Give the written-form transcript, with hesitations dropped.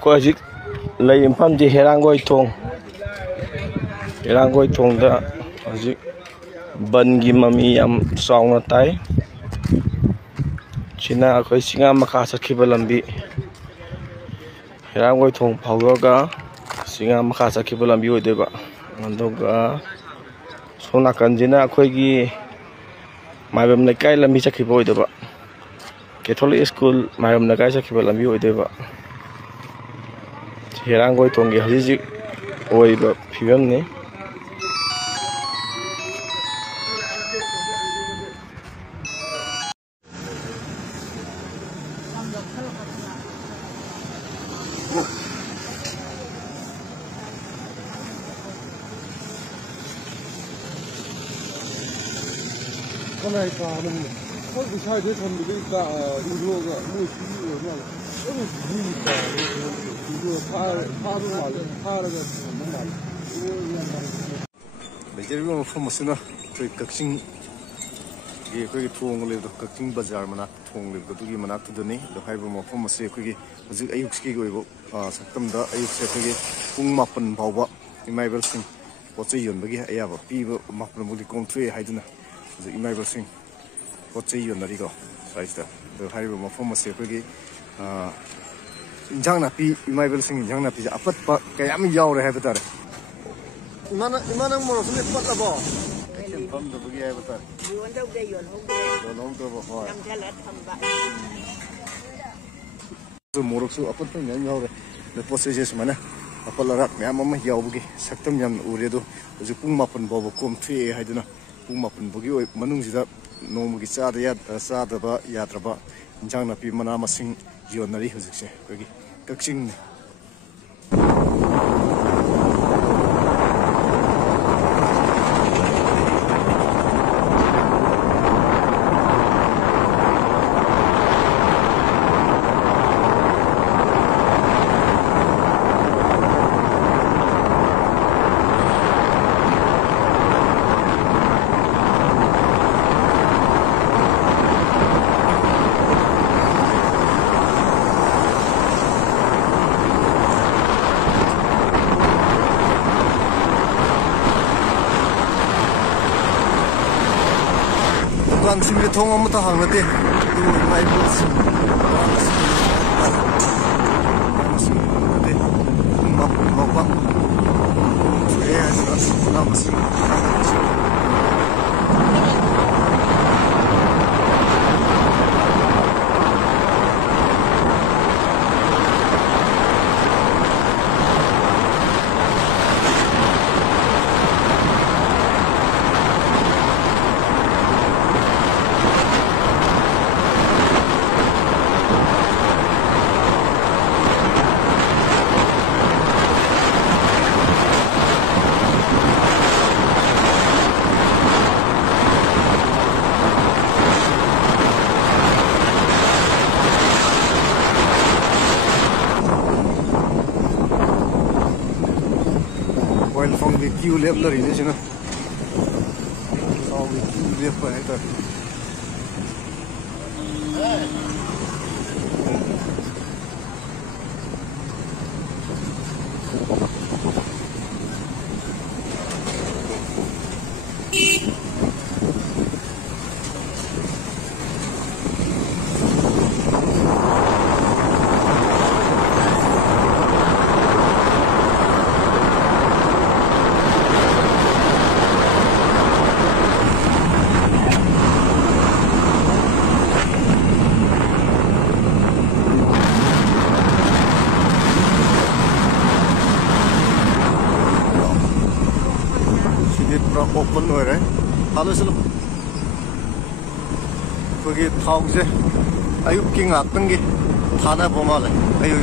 ko hojik lay impham di herangoi thong da hojik ban gi mami yam sauna tai china akhoi singa makha sakhiba lambi herangoi thong phauga singa makha sakhiba lambi oideba andoga sona kanjina akhoi gi maibam lekai lambi sakhiba oideba Catholic school maibam lekai sakhiba lambi oideba herangoi thong gi hojik oiba phibam ni con này cả mình có bị sai thế thần bị cả đi luôn cả mua khí rồi mà có bị gì cả đi pha luôn mà pha ra cái nó mà bây giờ mình không có nữa tôi cực sinh cái thùng lên đó cực sinh bazar mà thùng lên đó tôi mà nát tôi này đó hay mình không có cái bây giờ ayuk cái gọi bộ sắc tâm đó ayuk cái cung mập phần bầu bọ cái mai bớt sinh có chơi yun bây giờ ayah bọ pi bọ mập phần một cái con thuê hay thế nào giờ imai bớt sinh có chơi yun này có sai đó đó hay mình không có cái injang napi imai bớt sinh injang napi giờ apat pa cái mình giàu rồi hay betul Iman mau sini cepat lah boh. Pam tu pergi apa tak? Yuan tu dia yuan hong dia. Yuan hong tu boh. Nam jalan tambah. Tu morok su apa tu yang jauh deh. Lepas saja mana? Apa larat? Memang mama jauh pergi. Saktam yang ure tu. Jadi pung mapan bawa kom three hai tu na. Pung mapan pergi. Manung sida nom pergi sada ba ya terba. Jangan napi mana masing yuan nari hujung se pergi. Keksing. Simple thong amu ta hang nate tu mai bus map Oil from the queue level ini sih na. So the queue level apa itu? Open rồi đấy. Halo selalu. Pergi tahu je. Ayub king ateng ge. Thana bomal. Ayub